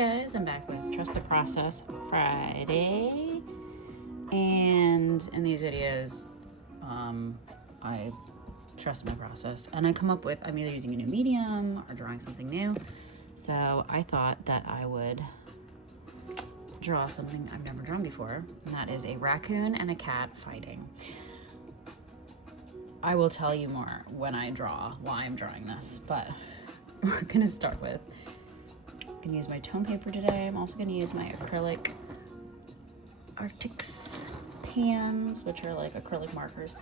guys, I'm back with Trust the Process Friday, and in these videos I trust my process and I come up with, I'm either using a new medium or drawing something new. So I thought that I would draw something I've never drawn before, and that is a raccoon and a cat fighting. I will tell you more when I draw why I'm drawing this, but we're gonna start with, I'm gonna use my tone paper today. I'm also gonna use my acrylic Arctics pans, which are like acrylic markers,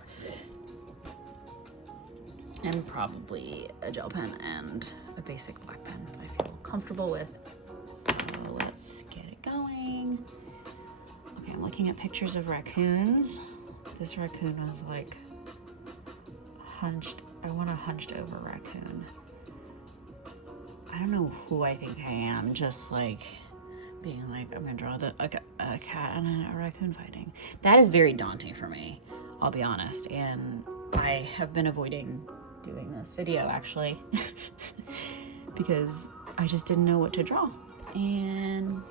and probably a gel pen and a basic black pen that I feel comfortable with. So let's get it going. Okay, I'm looking at pictures of raccoons. This raccoon was like hunched. I want a hunched over raccoon. I don't know who I think I am, just like being like, I'm gonna draw a cat and a raccoon fighting. That is very daunting for me, I'll be honest, and I have been avoiding doing this video actually because I just didn't know what to draw and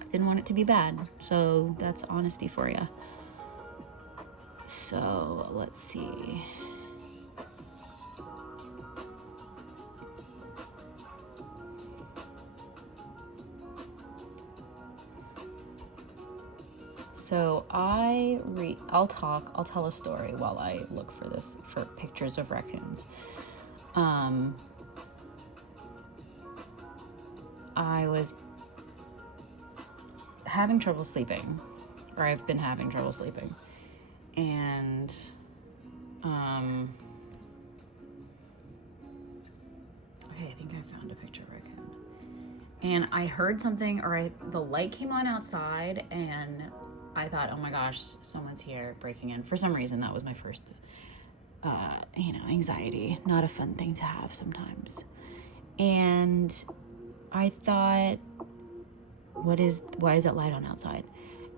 I didn't want it to be bad. So that's honesty for you. So let's see. So I'll tell a story while I look for pictures of raccoons. I was having trouble sleeping, or I've been having trouble sleeping, and okay, I think I found a picture of raccoon. And I heard something, or the light came on outside, and I thought, oh my gosh, someone's here breaking in. For some reason, that was my first, anxiety. Not a fun thing to have sometimes. And I thought, why is that light on outside?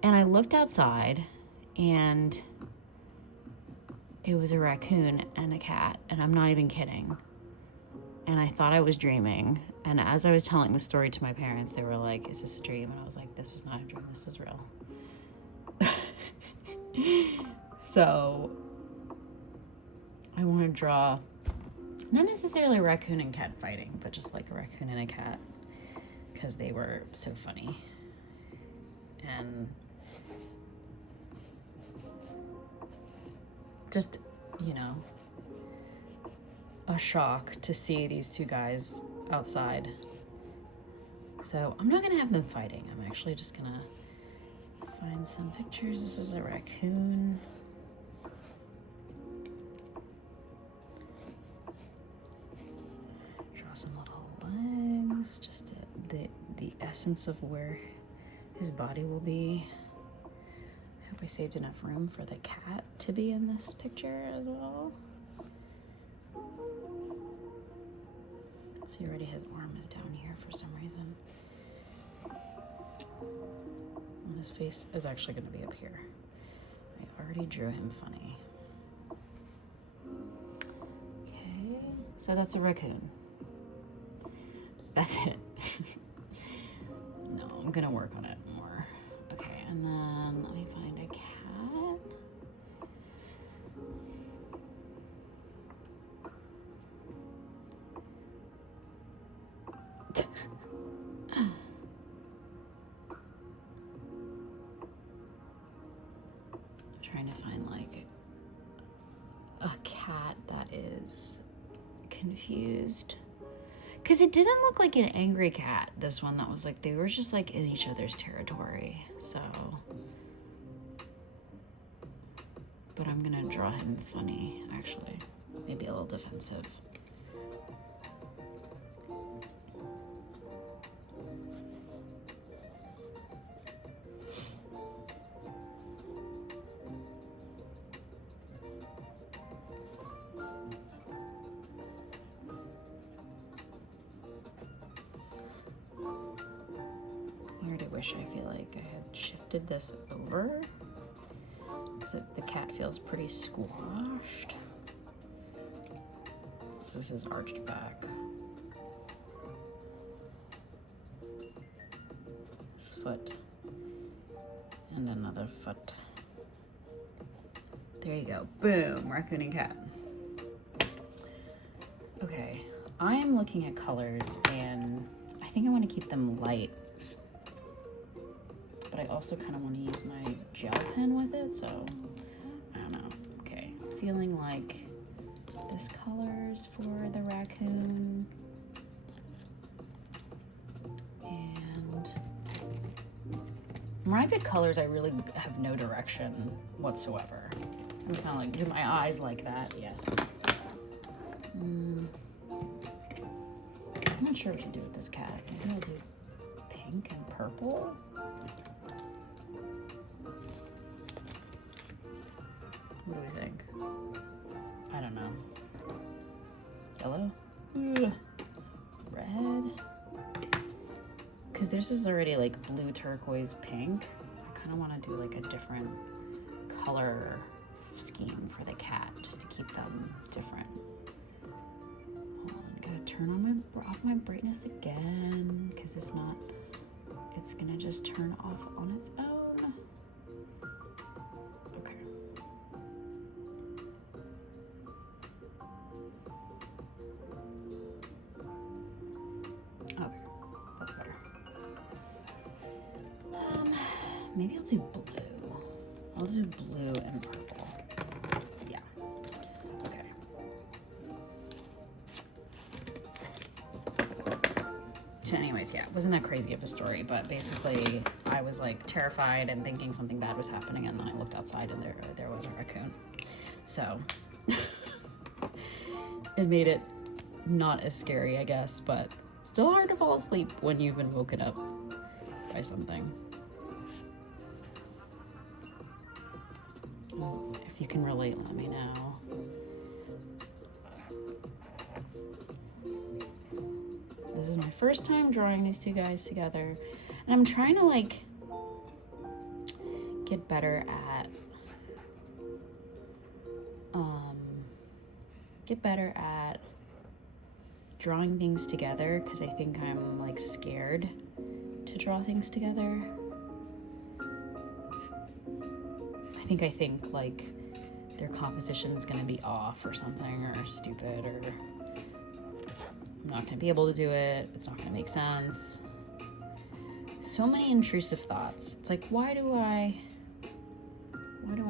And I looked outside, and it was a raccoon and a cat, and I'm not even kidding. And I thought I was dreaming. And as I was telling the story to my parents, they were like, is this a dream? And I was like, this was not a dream, this was real. So I want to draw not necessarily a raccoon and cat fighting, but just like a raccoon and a cat, because they were so funny and just, a shock to see these two guys outside. So I'm not gonna have them fighting. I'm actually just gonna find some pictures. This is a raccoon. Draw some little legs, just the essence of where his body will be. I hope I saved enough room for the cat to be in this picture as well. See, already his arm is down here for some reason. And his face is actually going to be up here. I already drew him funny. Okay, so that's a raccoon. That's it. No, I'm going to work on it more. Okay, and then let me find a cat. Trying to find like a cat that is confused, because it didn't look like an angry cat, this one that was like, they were just like in each other's territory. So, but I'm gonna draw him funny, actually, maybe a little defensive. I feel like I had shifted this over because the cat feels pretty squashed. This is his arched back. this foot and another foot. There you go. Boom, raccoon and cat. Okay, I am looking at colors and I think I want to keep them light, but I also kind of want to use my gel pen with it, so I don't know. Okay, feeling like this color's for the raccoon. And when I pick colors, I really have no direction whatsoever. I'm kind of like, do my eyes like that? Yes. I'm not sure what to do with this cat. I think I'll do pink and purple. What do we think? I don't know. Yellow? Ugh. Red? Because this is already like blue, turquoise, pink. I kind of want to do like a different color scheme for the cat just to keep them different. Hold on, gotta turn on off my brightness again, because if not, it's gonna just turn off on its own. Okay. Okay, that's better. Maybe I'll do blue. I'll do blue and purple. Yeah. Okay. So anyways, yeah, it wasn't that crazy of a story, but basically I was like terrified and thinking something bad was happening, and then I looked outside and there was a raccoon. So it made it not as scary, I guess, but still hard to fall asleep when you've been woken up by something. If you can relate, let me know. This is my first time drawing these two guys together, and I'm trying to like get better at drawing things together, because I think I'm like scared to draw things together. I think like their composition is gonna be off or something, or stupid, or I'm not gonna be able to do it. It's not gonna make sense. So many intrusive thoughts. It's like, why do I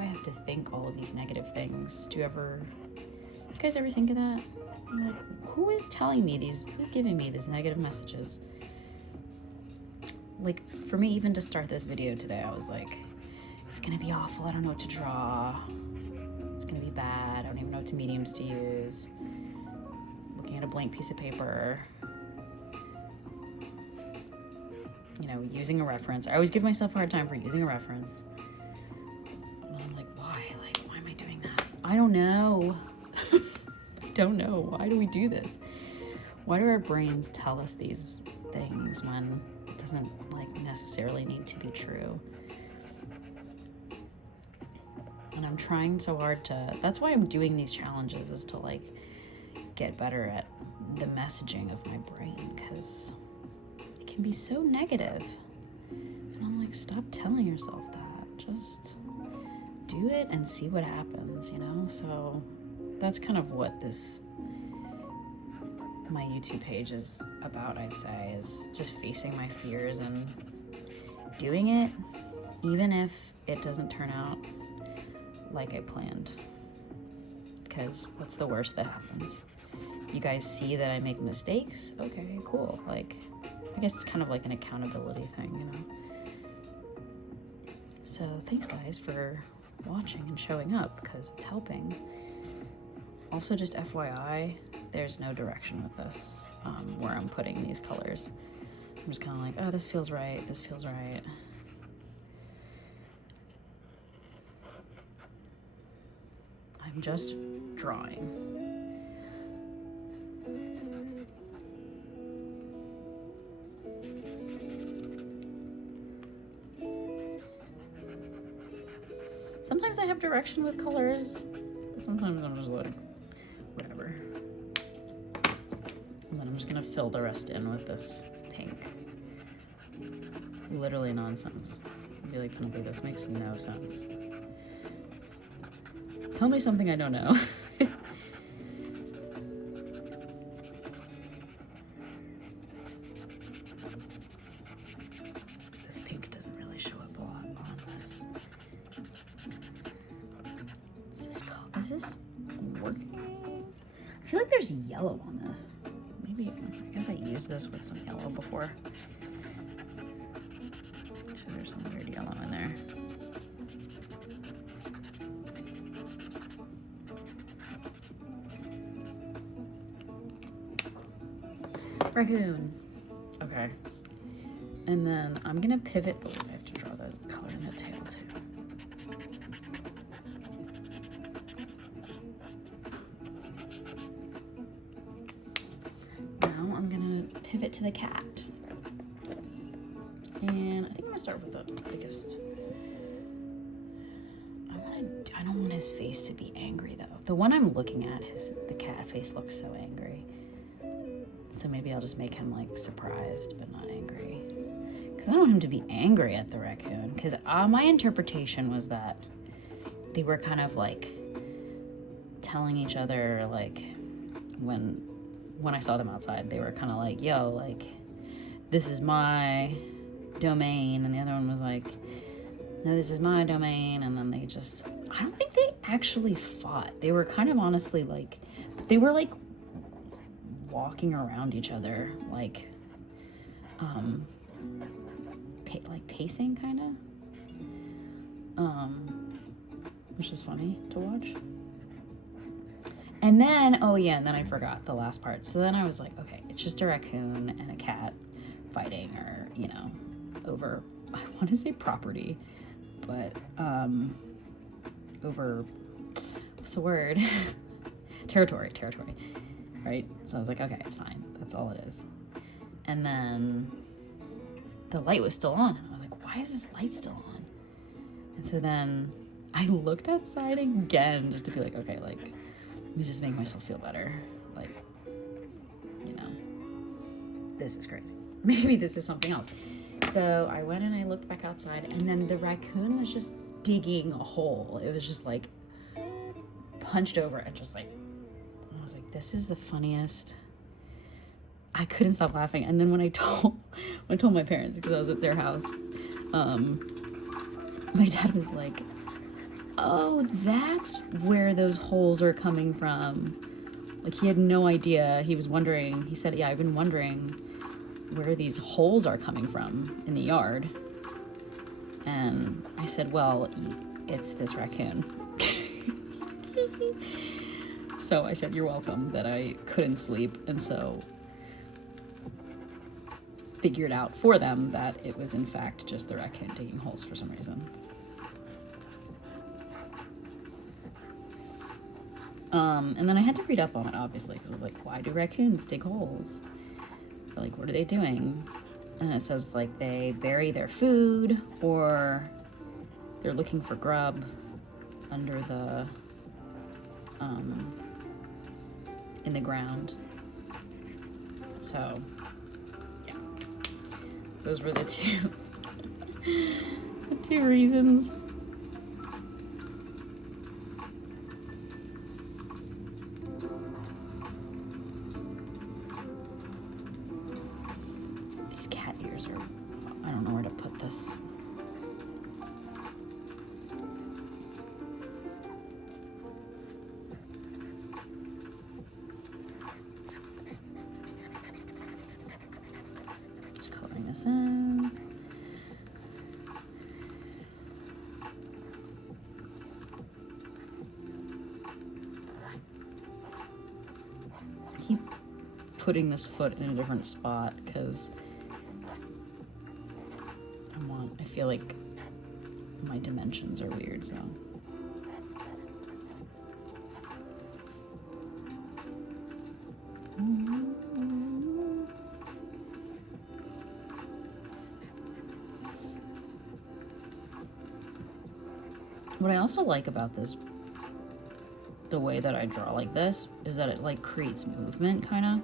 have to think all of these negative things? Do you guys ever think of that? I'm like, who is telling me who's giving me these negative messages? Like, for me, even to start this video today, I was like, it's gonna be awful, I don't know what to draw. It's gonna be bad, I don't even know what mediums to use. Looking at a blank piece of paper. You know, using a reference. I always give myself a hard time for using a reference. And I'm like, why? Like, why am I doing that? I don't know. I don't know. Why do we do this? Why do our brains tell us these things when it doesn't like necessarily need to be true? And I'm trying so hard that's why I'm doing these challenges, is to like get better at the messaging of my brain, because it can be so negative. And I'm like, stop telling yourself that. Just do it and see what happens, you know? So that's kind of what my YouTube page is about, I'd say, is just facing my fears and doing it, even if it doesn't turn out like I planned. Because what's the worst that happens? You guys see that I make mistakes? Okay, cool. Like, I guess it's kind of like an accountability thing, you know? So thanks guys for watching and showing up, because it's helping. Also, just FYI, there's no direction with this, where I'm putting these colors. I'm just kind of like, oh, this feels right, this feels right. I'm just drawing. Sometimes I have direction with colors, but sometimes I'm just like, whatever. And then I'm just gonna fill the rest in with this pink. literally nonsense. I'd be like, Penelope, this makes no sense. Tell me something I don't know. This pink doesn't really show up a lot on this. Is this working? I feel like there's yellow on this. Maybe, I guess I used this with some yellow before. So there's some weird yellow in there. Raccoon. Okay. And then I'm gonna pivot. Oh, I have to draw the color in the tail too. Now I'm gonna pivot to the cat. And I think I'm gonna start with the biggest. I don't want his face to be angry though. The one I'm looking at, the cat face looks so angry. So maybe I'll just make him like surprised but not angry. Because I don't want him to be angry at the raccoon. Because my interpretation was that they were kind of like telling each other, like when I saw them outside, they were kind of like, yo, like this is my domain. And the other one was like, no, this is my domain. And then they just, I don't think they actually fought. They were kind of honestly like, they were like walking around each other, like pacing kind of, which is funny to watch. And then, oh yeah, and then I forgot the last part. So then I was like, okay, it's just a raccoon and a cat fighting, or, you know, over, I want to say property, but over, what's the word? territory, right? So I was like, okay, it's fine. That's all it is. And then the light was still on. And I was like, why is this light still on? And so then I looked outside again just to be like, okay, like, let me just make myself feel better. Like, you know, this is crazy. Maybe this is something else. So I went and I looked back outside, and then the raccoon was just digging a hole. It was just like punched over and just like, I was like, this is the funniest. I couldn't stop laughing. And then when I told my parents, because I was at their house, my dad was like, oh, that's where those holes are coming from. Like, he had no idea. He was wondering. He said, yeah, I've been wondering where these holes are coming from in the yard. And I said, well, it's this raccoon. So I said, you're welcome that I couldn't sleep. And so figured out for them that it was in fact just the raccoon digging holes for some reason. And then I had to read up on it, obviously, because I was like, why do raccoons dig holes? Like, what are they doing? And it says, like, they bury their food, or they're looking for grub under the, in the ground. So, yeah. Those were the two reasons. These cat ears are, I don't know where to put this. Just coloring this in. I keep putting this foot in a different spot because I feel like my dimensions are weird, so. What I also like about this, the way that I draw like this, is that it like creates movement, kind of.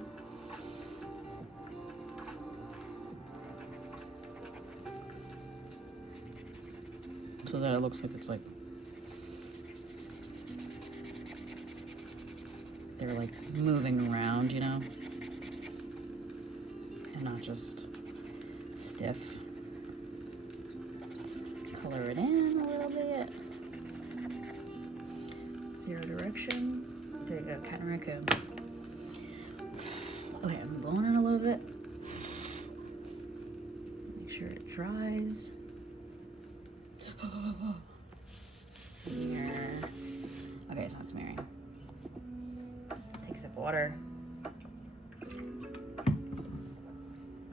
so that it looks like it's like they're like moving around, you know, and not just stiff. Color it in a little bit. Zero direction. There you go, cat and raccoon. Okay, I'm blowing it a little bit. Make sure it dries. Smear. Okay, it's not smearing. Take a sip of water.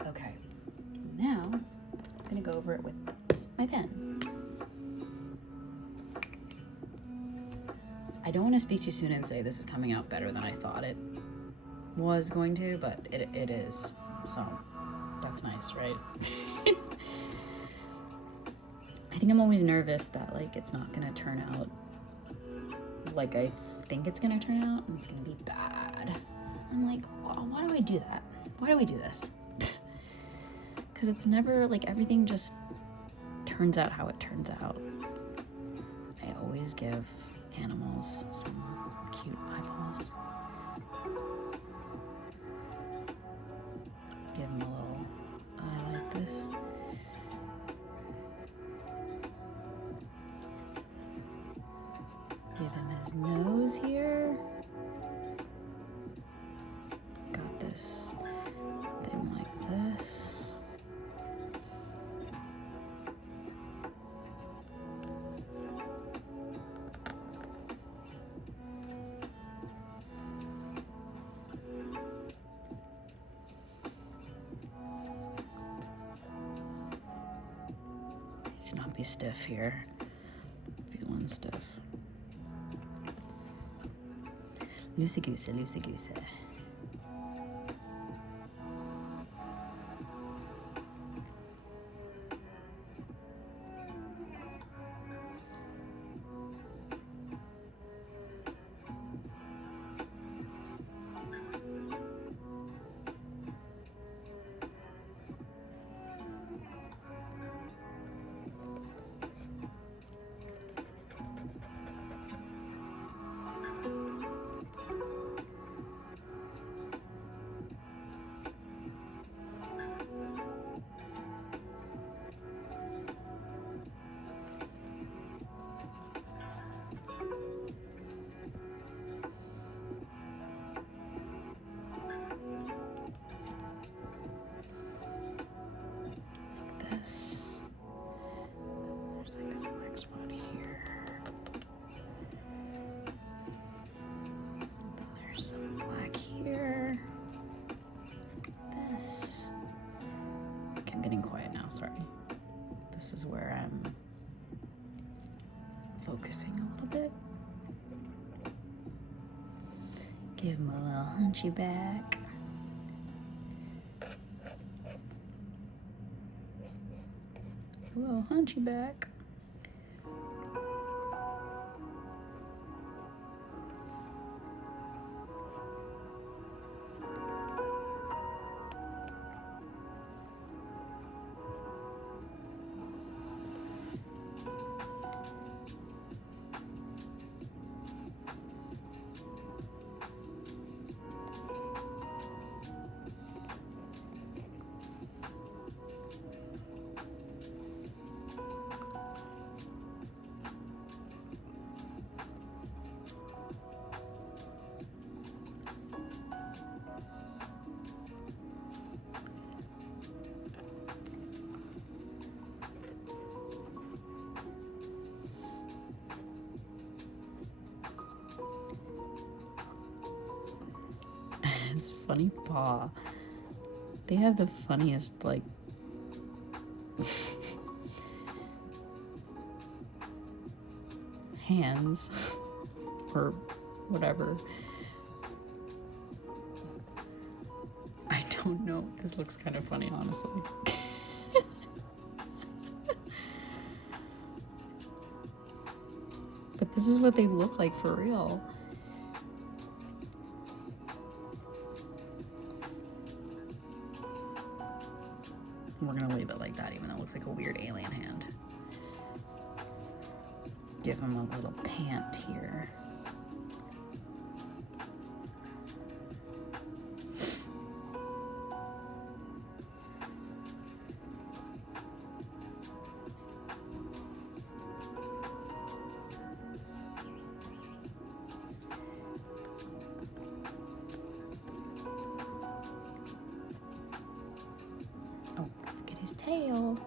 Okay, now I'm gonna go over it with my pen. I don't want to speak too soon and say this is coming out better than I thought it was going to, but it is. So that's nice, right? I think I'm always nervous that like it's not gonna turn out like I think it's gonna turn out, and it's gonna be bad. I'm like, well, why do I do that? Why do we do this? Because it's never like everything just turns out how it turns out. I always give animals some cute eyeballs. Give him a little eye like this. Give him his nose here. Got this thing like this. Needs to not be stiff here. Feeling stiff. Loosey goosey, loosey goosey. This. There's like a black spot here. Then there's some black here. This. Okay, I'm getting quiet now, sorry. This is where I'm focusing a little bit. Give him a little hunchy back. A little hunchy back. His funny paw. They have the funniest, like, hands or whatever. I don't know. This looks kind of funny, honestly. But this is what they look like for real. We're gonna leave it like that, even though it looks like a weird alien hand. give him a little pant here. Oh, look at his tail.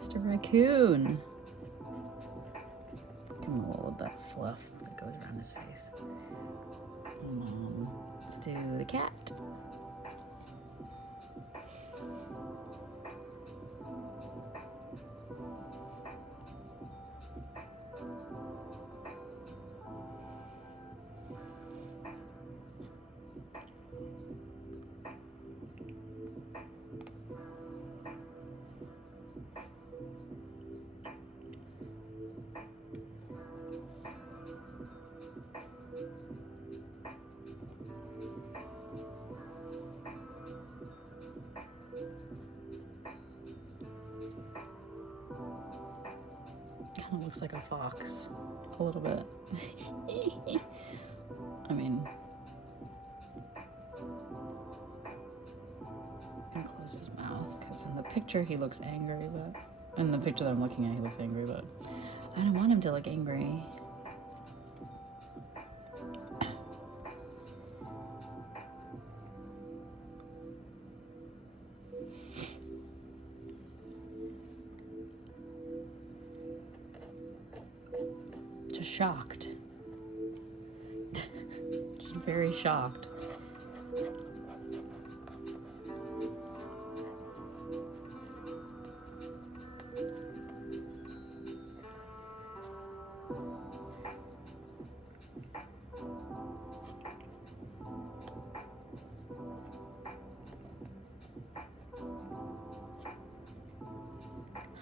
Mr. Raccoon. Give him a little bit of fluff that goes around his face. Let's do the cat. Kind of looks like a fox, a little bit. I mean, I'm gonna close his mouth because in the picture he looks angry, but in the picture that I'm looking at he looks angry, but I don't want him to look angry. Just shocked. Just very shocked.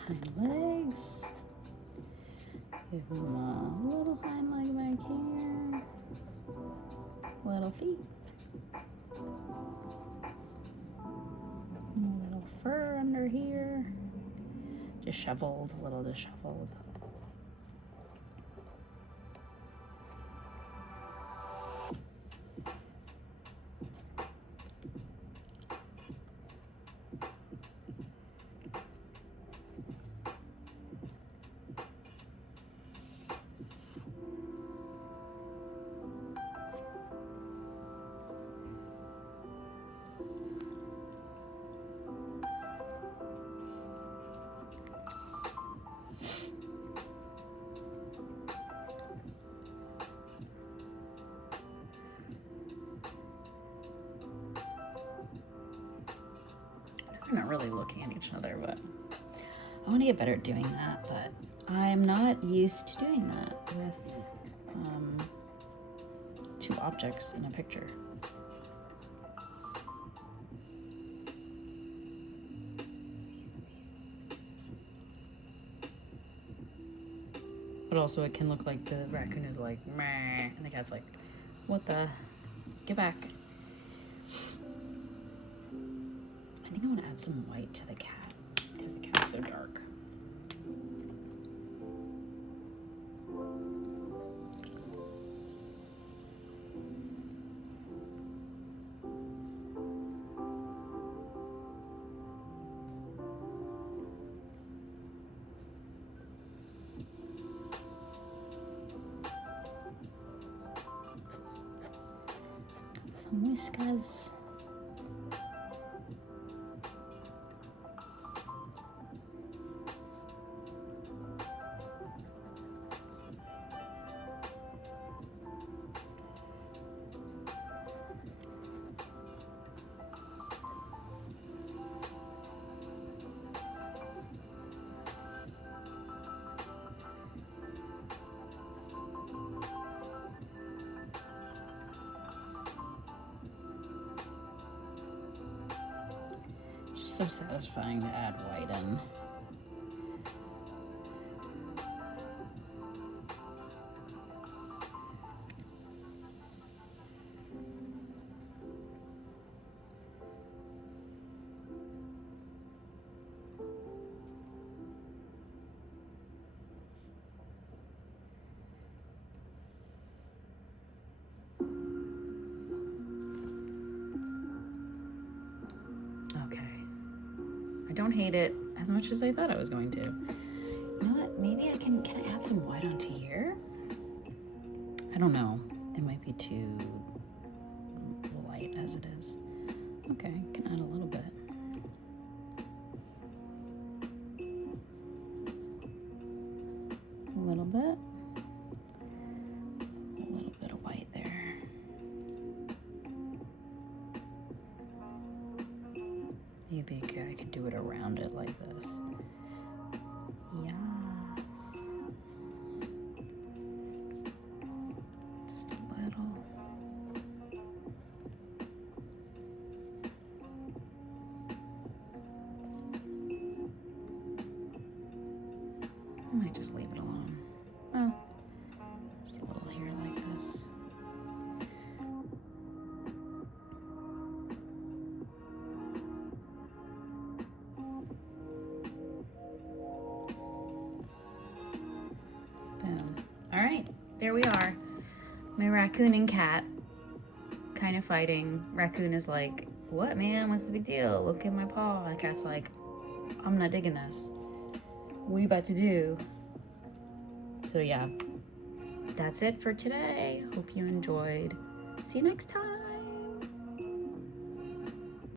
Hind legs. Give him a little hind leg back here. Little feet. A little fur under here. Disheveled, a little disheveled. We're not really looking at each other, but I want to get better at doing that, but I'm not used to doing that with two objects in a picture. But also it can look like the raccoon is like, meh, and the cat's like, what the? Get back. I think I want to add some white to the cat because the cat's so dark. Some whiskers. so satisfying to add white in. I don't hate it as much as I thought I was going to. You know what? Maybe can I add some white onto here? I don't know. It might be too light as it is. Okay, I can add a little bit. A little bit. A little bit of white there. Maybe I could do it around it like this. Yes. Just a little. I might just leave it alone. Oh, just a little here like this. Boom. All right, there we are. My raccoon and cat kind of fighting. Raccoon is like, what, man? What's the big deal? Look at my paw. The cat's like, I'm not digging this. What are you about to do? So yeah, that's it for today. Hope you enjoyed. See you next time.